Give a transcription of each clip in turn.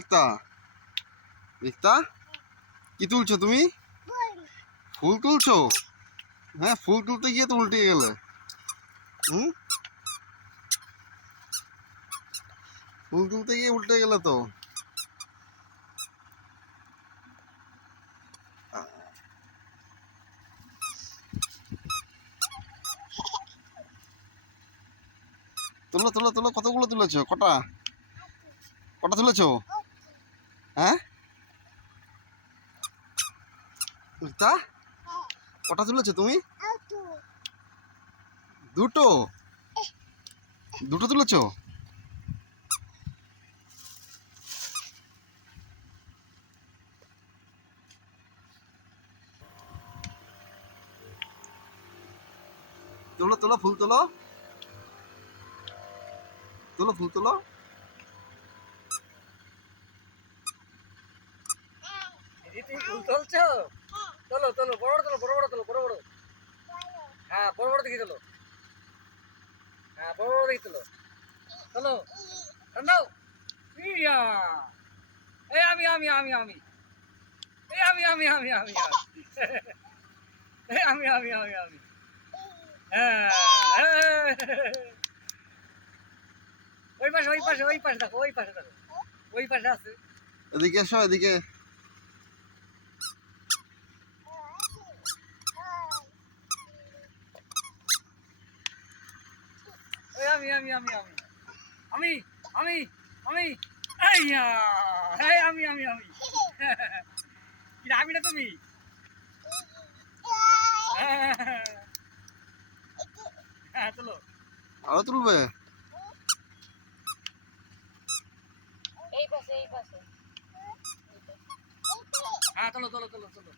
একতা একতা কি তুলছো তুমি? ফুল তুলছো? হ্যাঁ, ফুল তুলতে গিয়ে তো উল্টে গেলে। হুম, ফুল তুলতে গিয়ে উল্টে গেলে তো। তুলো তুলো তুলো, কতগুলো তুলেছো? কটা কটা তুলেছো? হ্যাঁ তা কটা তুলেছো তুমি? দুটো? দুটো তুলেছো? তোলো তোলো, ফুল তোলো, তোলো ফুল তোলো। তুমি ফুল তুলছো? তোলো তোলো, বড় বড় তোলো, বড় বড় তোলো, বড় বড়। হ্যাঁ, বড় বড় দেখি তোলো। হ্যাঁ, বড় বড় দেখি তোলো। তোলো, ঠান্ডাও। ইয়া, এই আমি আমি আমি আমি এই আমি আমি আমি আমি এই আমি আমি আমি আমি হ্যাঁ, ওই পাশে ওই পাশে ওই পাশে দেখো, ওই পাশে দেখো, ওই পাশে আছে। এদিকে এসো, এদিকে। ওই আমি আমি আমি আমি আমি আমি আমি আইয়া, এই আমি আমি আমি কি আমি না তুমি? হ্যাঁ, চলো। আরো তুলবে? এই পাশে এই পাশে। হ্যাঁ, চলো চলো চলো চলো।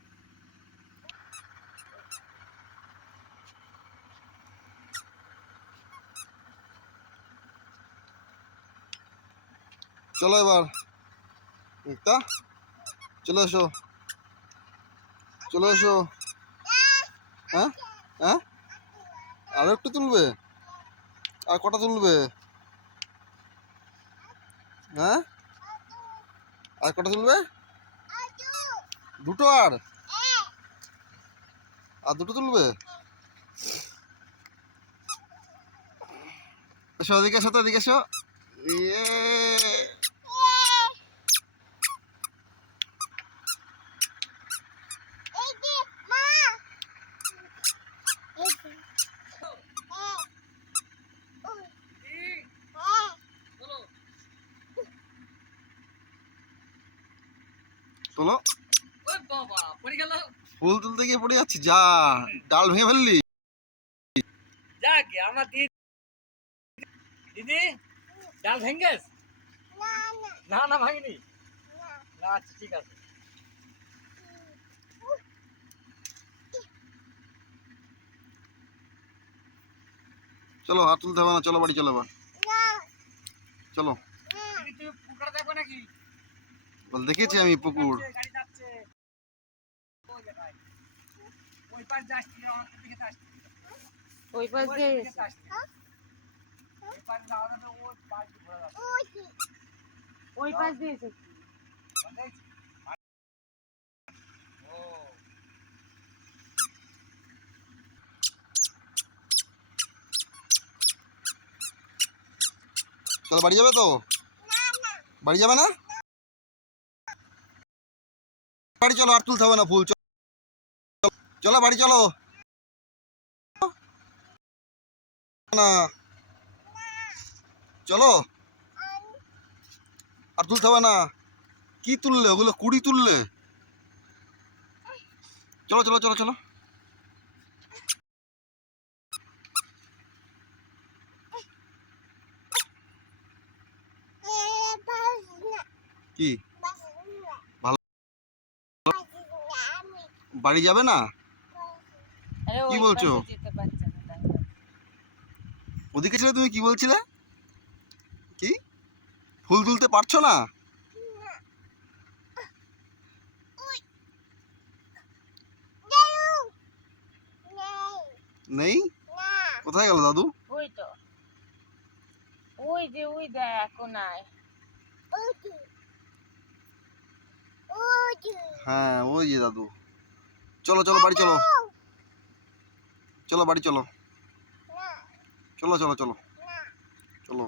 চলো এবার একতা, চলে এসো, চলে এসো। হ্যাঁ হ্যাঁ, আরো একটু তুলবে? আর কটা তুলবে? হ্যাঁ, আর কটা তুলবে? দুটো? আর দুটো তুলবে? এসো, এদিকে এসো তো, এদিকে এসো। ইয়ে, চলো। তোলো। ওই বাবা, পড়ে গেল। ফুল তুলতে গিয়ে পড়ে যাচ্ছি, যা ডাল ভেঙে ফেললি। যাক, আমার দিদি ডাল ভেঙ্গেস? না না, ভাঙিনি। না, আচ্ছা ঠিক আছে। চলো, হাত তুলতে হবে না, চলো বাড়ি চলো এবার। চলো। দিদি, তুমি পুকুরে দেখো নাকি? বল, দেখেছি আমি পুকুর। গাড়ি যাচ্ছে ওই জায়গায়। ওই পাশ যাচ্ছি, আমার দিকে যাচ্ছি। ওই পাশ দিয়ে ওই গেছে। যাচ্ছি। ওই পাশ যাওয়া যাবে, ওই পাশ দিয়ে ঘোরা যাবে। ওই পাশ দিয়ে এসেছি। বুঝেছি? ও, চলো, বাড়ি যাবে তো? বাড়ি যাবে না? বাড়ি চলো, আর তুলতে হবে না ফুল। চলো বাড়ি চলো না, চলো, আর তুলতে হবে না। কি তুললে? ওগুলো কুড়ি তুললে। চলো চলো চলো চলো। কি ভালো, বাড়ি যাবে না? আরে কি ওই বলছো? পাশে যেতে পারছে না তাই। ওদিকে ছিলে, তুমি কি বলছিলে? কি ফুল তুলতে পারছো না? নেই? কোথায় গেল দাদু? ওই তো, ওই যে ওই দেখ কোনায়। হ্যাঁ ওই যে দাদু। চলো চলো বাড়ি চলো, চলো বাড়ি চলো, চলো চলো চলো চলো।